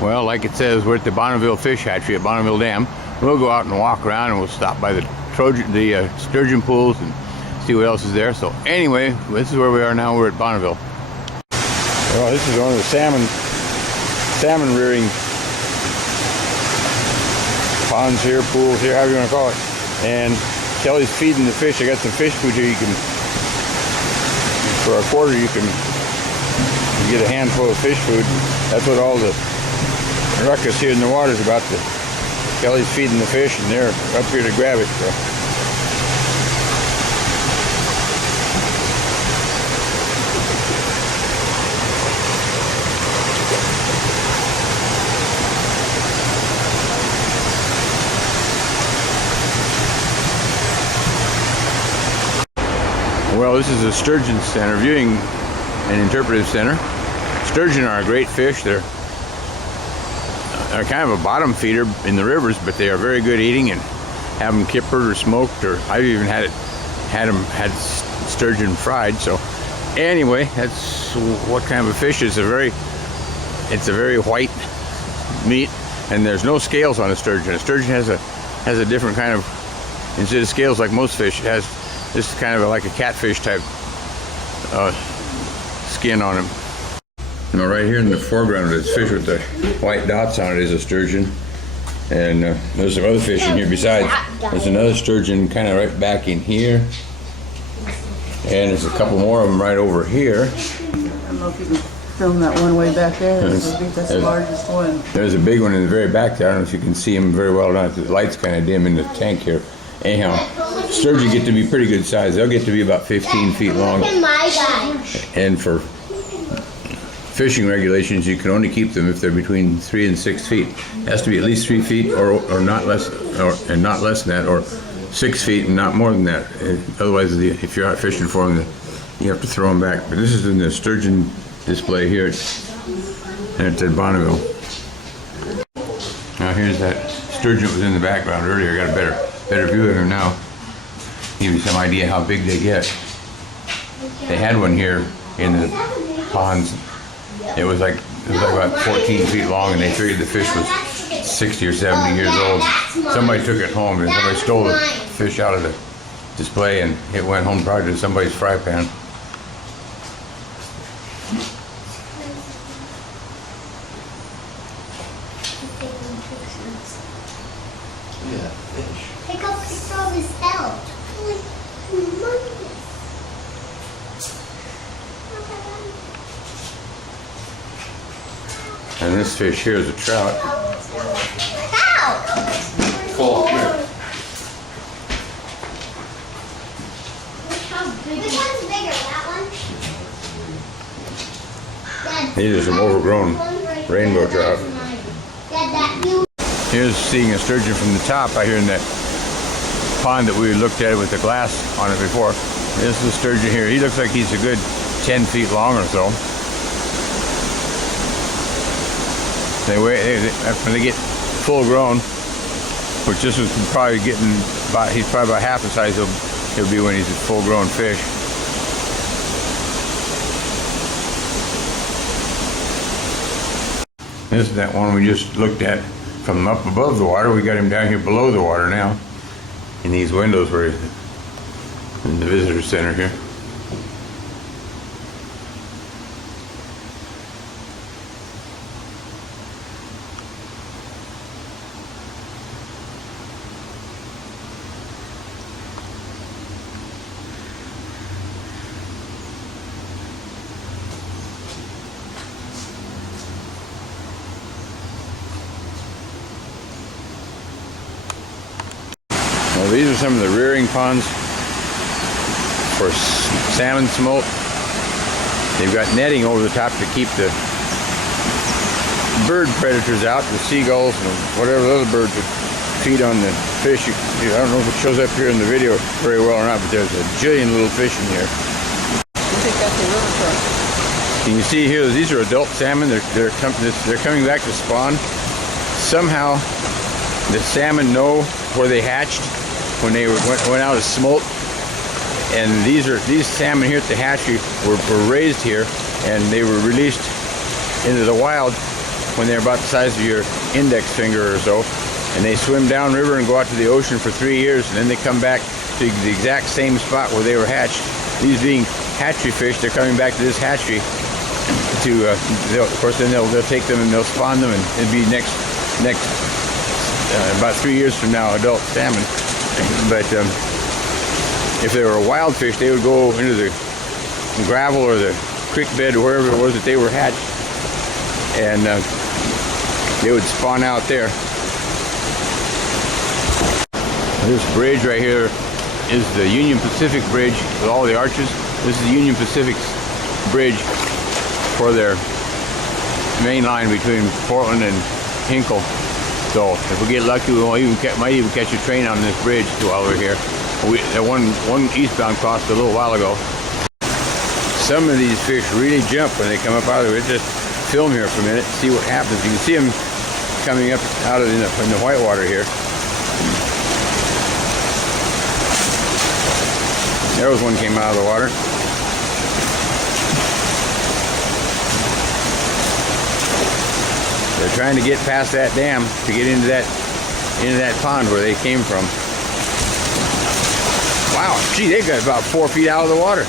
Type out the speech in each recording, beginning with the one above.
Well, like it says, we're at the Bonneville Fish Hatchery at Bonneville Dam. We'll go out and walk around, and we'll stop by the sturgeon pools and see what else is there. So anyway, this is where we are now. We're at Bonneville. Well, this is one of the salmon rearing ponds here, pools here, however you want to call it. And Kelly's feeding the fish. I got some fish food here. You can, for a quarter, you can get a handful of fish food. That's what all the ruckus here in the water is about. Kelly's feeding the fish, and they're up here to grab it. So. Well, this is a sturgeon center, viewing and interpretive center. Sturgeon are a great fish. They're kind of a bottom feeder in the rivers, but they are very good eating, and have them kippered or smoked, or I've even had sturgeon fried. So anyway, that's what kind of a fish is. It's a very white meat, and there's no scales on a sturgeon. A sturgeon has a different kind of, instead of scales like most fish, it has this is kind of like a catfish type skin on him. Now right here in the foreground of this fish with the white dots on it is a sturgeon. And there's some other fish in here besides. There's another sturgeon kind of right back in here. And there's a couple more of them right over here. I don't know if you can film that one way back there. I think that's the largest one. There's a big one in the very back there. I don't know if you can see him very well or not. The light's kind of dim in the tank here. Anyhow, sturgeon get to be pretty good size. They'll get to be about 15 feet long. And for fishing regulations, you can only keep them if they're between 3 and 6 feet. It has to be at least 3 feet or not less, and not less than that, or 6 feet and not more than that. Otherwise, if you're out fishing for them, you have to throw them back. But this is in the sturgeon display here at Bonneville. Now here's that sturgeon that was in the background earlier. I got a better view of him now. Give you some idea how big they get. They had one here in the ponds. It was like about 14 feet long, and they figured the fish was 60 or 70 years old. Somebody took it home, and somebody stole the fish out of the display, and it went home probably to somebody's fry pan. Pick up from his belt. And this fish here is a trout. Cool. Which one's bigger, that one? These are some overgrown rainbow trout. Here's seeing a sturgeon from the top out here in that pond that we looked at with the glass on it before. This is a sturgeon here. He looks like he's a good 10 feet long or so. When they get full grown, which this was probably getting about, he's probably about half the size he'll be when he's a full grown fish. This is that one we just looked at from up above the water. We got him down here below the water now in these windows where he's in the visitor center here. Well, these are some of the rearing ponds for salmon smolt. They've got netting over the top to keep the bird predators out, the seagulls and whatever other birds that feed on the fish. I don't know if it shows up here in the video very well or not, but there's a jillion little fish in here. I think that's a river trout. You can see here, these are adult salmon. They're coming back to spawn. Somehow, the salmon know where they hatched when they went out as smolt, and these salmon here at the hatchery were raised here, and they were released into the wild when they're about the size of your index finger or so, and they swim downriver and go out to the ocean for 3 years, and then they come back to the exact same spot where they were hatched. These being hatchery fish, they're coming back to this hatchery to, of course, then they'll take them and they'll spawn them, and it'll be about 3 years from now, adult salmon. But if they were a wild fish, they would go into the gravel or the creek bed or wherever it was that they were hatched, and they would spawn out there. This bridge right here is the Union Pacific Bridge with all the arches. This is the Union Pacific's bridge for their main line between Portland and Hinkle. So if we get lucky, we might even catch a train on this bridge while we're here. One eastbound crossed a little while ago. Some of these fish really jump when they come up out of it. Just film here for a minute, see what happens. You can see them coming up out of in the whitewater here. There was one came out of the water. They're trying to get past that dam to get into that pond where they came from. Wow, gee, they got about 4 feet out of the water.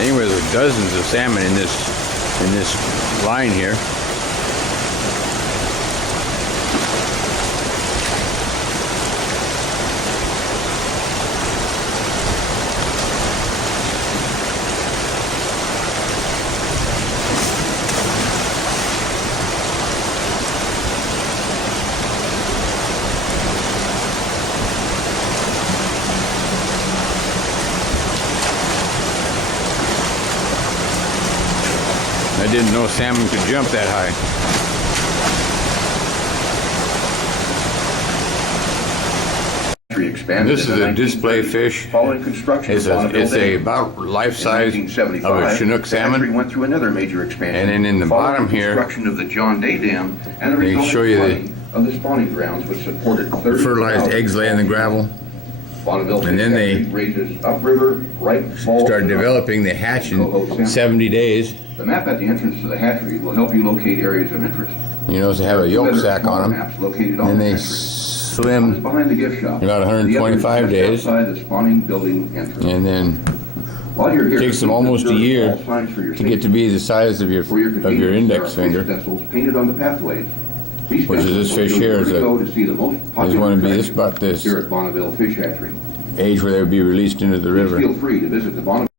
Anyway, there's dozens of salmon in this line here. I didn't know salmon could jump that high. This is a display fish. Following construction It's about life size of a Chinook salmon. Went through another major expansion. And then in the bottom here, construction of the John Day Dam and the they resulting show you flooding of the spawning grounds, which supported 30 fertilized eggs lay in the gravel. Bonneville And then they raises upriver, right fall start developing. They hatch in 70 days. The map at the entrance to the hatchery will help you locate areas of interest. You notice they have a yolk sac on them. Maps located And on the they hatchery. swim Behind the gift shop. about 125 The other days. is just outside the spawning building entrance. And then While you're here, it takes them almost a observe year all signs for your to get to be the size of your convenience, index there are finger. fish stencils painted on the pathways. These Which is this stencils fish here will is show you where to go to see the most popular going to be attractions about this here at Bonneville Fish Hatchery. age where they would be released into the Please river. feel free to visit the Bonneville